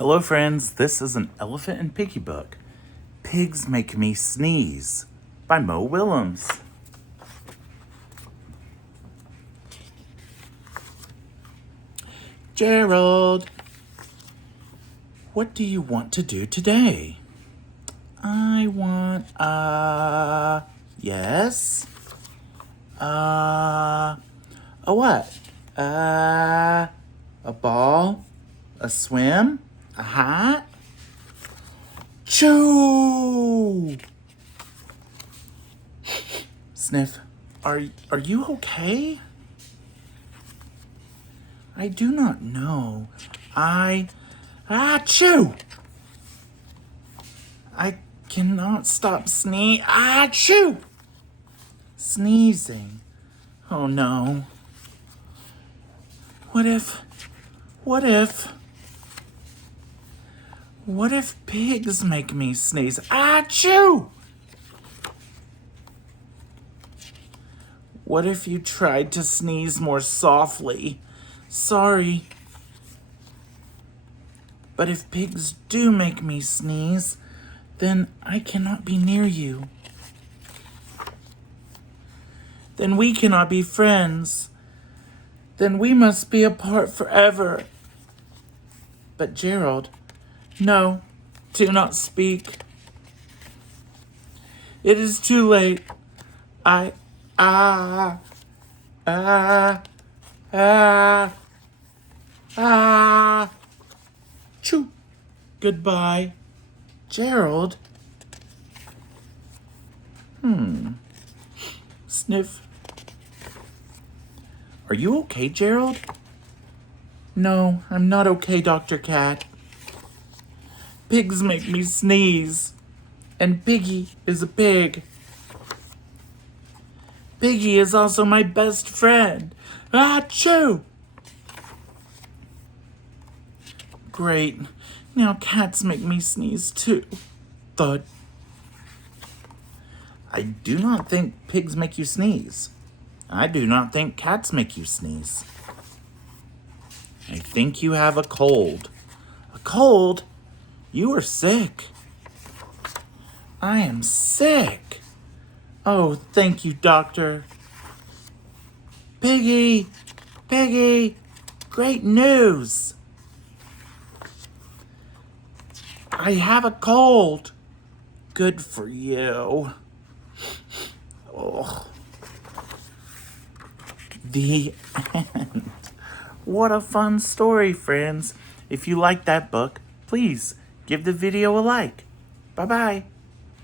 Hello friends, this is an Elephant and Piggy book. Pigs Make Me Sneeze by Mo Willems. Gerald, what do you want to do today? I want, yes? A what? A ball? A swim? A hat? Choo! Sniff, are you okay? I do not know. Achoo! I cannot stop achoo! Sneezing. Oh no. What if pigs make me sneeze? Achoo! What if you tried to sneeze more softly? Sorry. But if pigs do make me sneeze, then I cannot be near you. Then we cannot be friends. Then we must be apart forever. But Gerald, no, do not speak. It is too late. Choo. Goodbye. Gerald. Sniff. Are you okay, Gerald? No, I'm not okay, Dr. Cat. Pigs make me sneeze. And Piggy is a pig. Piggy is also my best friend. Achoo! Great. Now cats make me sneeze too. Thud. I do not think pigs make you sneeze. I do not think cats make you sneeze. I think you have a cold. A cold? You are sick. I am sick. Oh, thank you, doctor. Piggy! Piggy! Great news! I have a cold. Good for you. Oh. The end. What a fun story, friends. If you like that book, please give the video a like. Bye-bye.